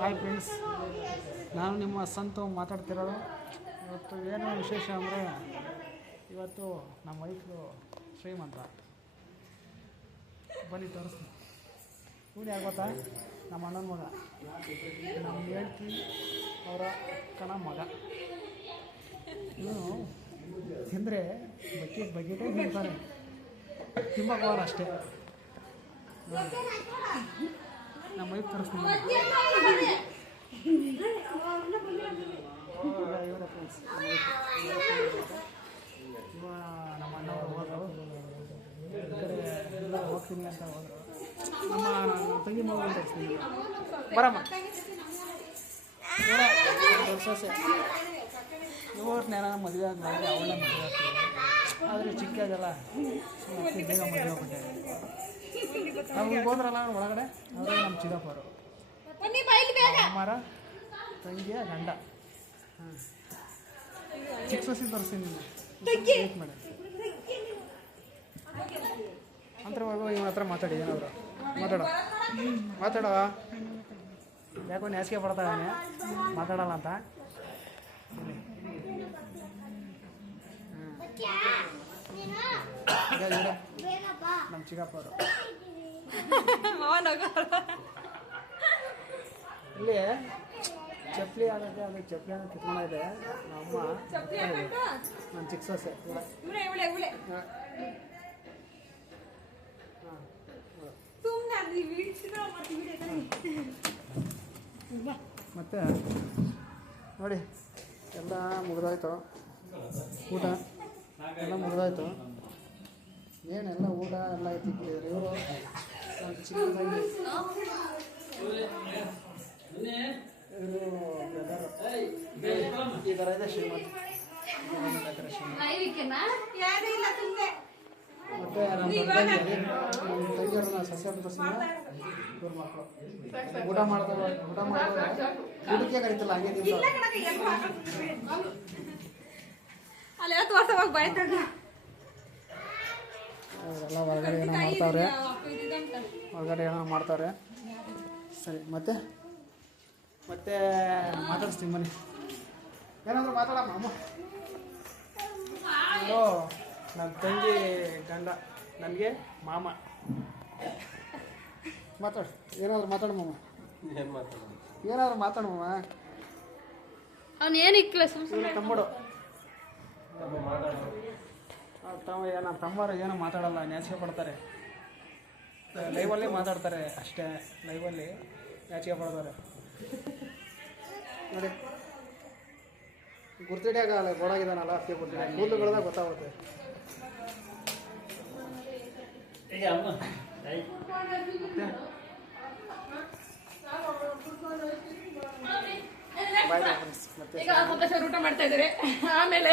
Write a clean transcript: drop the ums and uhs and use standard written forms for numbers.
Hi friends, ನಾನು ನಿಮ್ಮ ಸಂತು ಮಾತಾಡ್ತಿರೋದು. ಇವತ್ತು ಏನು ವಿಶೇಷ ಅಂದರೆ, ಇವತ್ತು ನಮ್ಮ ವೈಫು ಶ್ರೀಮಂತ. ಬನ್ನಿ ತೋರಿಸ್ತೀನಿ. ಇವನು ಯಾರು ಗೊತ್ತಾ? ನಮ್ಮ ಅಣ್ಣನ ಮಗ, ನಮ್ಮ ಹೆಂಡ್ತಿ ಅವರ ಕಣ ಮಗ. ಇವನು ತಿಂದರೆ ಬಕೆಟೇ ತಿಂತಾನೆ, ತಿಂಬಕೋರು ಅಷ್ಟೇ. ನಮ್ಮ ವೈಫ್ ತೋರಿಸ್ತೀನಿ. ಇವರ ಫ್ರೆಂಡ್ಸ್, ನಮ್ಮ ಅಣ್ಣ ಹೋದರು, ಈ ಕಡೆ ಎಲ್ಲ ಹೋಗ್ತೀನಿ ಅಂತ ಹೋದರು. ನಮ್ಮ ತಂಗಿ ಮಗು ತೋರಿಸ್ತೀನಿ. ಬರಮ್ಮ, ಸೊಸೆ ಇವ್ರನ್ನ ಏನಾರ ಮದುವೆ ಆದ್ಮೇಲೆ ಅವಳ ಮದುವೆ ಆಗ್ತೀವಿ. ಆದರೆ ಚಿಕ್ಕದಲ್ಲ, ಬೇಗ ಮದುವೆ ಆಗ್ಬಿಟ್ಟೆ. ಅವ್ರಿಗೆ ಹೋದ್ರಲ್ಲ ಒಳಗಡೆ, ಅವರೇ ನಮ್ಮ ಚಿಕ್ಕಪ್ಪರು, ಅಮ್ಮರ ತಂಗಿಯ ಗಂಡ. ಹಾಂ, ಚಿಕ್ಕ ಸೊಸಿ ತೋರಿಸ್ತೀನಿ. ವೇಟ್ ಮಾಡಿ ಅಂತ ಇವನ ಹತ್ರ ಮಾತಾಡಿ. ಏನಾದ್ರು ಮಾತಾಡೋ ಯಾಕೋ ನ್ಯಾಸಿಗೆ ಪಡ್ತಾನೆ, ಮಾತಾಡಲ್ಲ ಅಂತ. ನಮ್ಮ ಚಿಕ್ಕಪ್ಪರು ಇಲ್ಲಿ ಚಪ್ಪಲಿ ಆಗುತ್ತೆ, ಅದು ಚಪ್ಪಲಿ ಅನ್ನೋ ಕಿತ್ಕೊಂಡಿದೆ. ನಮ್ಮ ನನ್ನ ಚಿಕ್ಕ ಸೊಸೆ. ಮತ್ತೆ ನೋಡಿ, ಎಲ್ಲ ಮುಗಿದೋಯ್ತು, ಊಟ ಎಲ್ಲ ಮುಗಿದೋಯ್ತು. ಏನೆಲ್ಲ ಊಟ ಎಲ್ಲ ಐತಿ. ಇವರು ಚಿಕ್ಕದಾಗಿ ಈ ಥರ ಇದೆ ಶ್ರೀಮಂತ. ಮತ್ತೆ ನಮ್ಮ ತಂಗಿಯವ್ರನ್ನ ಸಸ್ಯ ಇವ್ರ ಮಕ್ಕಳು ಊಟ ಮಾಡಿದ್ರೆ ಊಟಕ್ಕೆ ಕರೀತಲ್ಲ, ಹಂಗೆ ಅವರೆಲ್ಲ ಹೊರಗಡೆ ಏನೋ ಮಾಡ್ತಾವ್ರೆ. ಸರಿ, ಮತ್ತೆ ಮಾತಾಡಿಸ್ತೀನಿ ಬನ್ನಿ. ಏನಾದರೂ ಮಾತಾಡಮ್ಮ. ಅಮ್ಮ ಇದು ನನ್ನ ತಂಗಿ ಗಂಡ, ನನಗೆ ಮಾಮ. ಮಾತಾಡು, ಏನಾದರೂ ಮಾತಾಡಮ್ಮ. ಏನಾದರೂ ಮಾತಾಡಮ್ಮ. ಅವನು ಏನಿಕ್ಕಿಲ್ಲ, ತಮ್ಮಡು ನಮ್ಮ ತಮ್ಮರು ಏನೋ ಮಾತಾಡಲ್ಲ, ನ್ಯಾಚಿಕೆ ಪಡ್ತಾರೆ. ಲೈವಲ್ಲೇ ಮಾತಾಡ್ತಾರೆ ಅಷ್ಟೇ, ಲೈವಲ್ಲಿ ನ್ಯಾಚಿಕೆ ಪಡ್ತಾರೆ. ನೋಡಿ, ಗುರ್ತಿಡಿಯಾಗಲ್ಲ, ಗೋಡಾಗಿದ್ದಾನಲ್ಲ, ಅದಕ್ಕೆ ಗುರ್ತಿಡಿಯಾಗ ಕೂದಲುಗಳದಾಗ ಗೊತ್ತಾಗುತ್ತೆ. ಬಾಯ್ ಫ್ರೆಂಡ್ಸ್, ಮತ್ತೆ ಊಟ ಮಾಡ್ತಾ ಇದ್ದಾರೆ. ಆಮೇಲೆ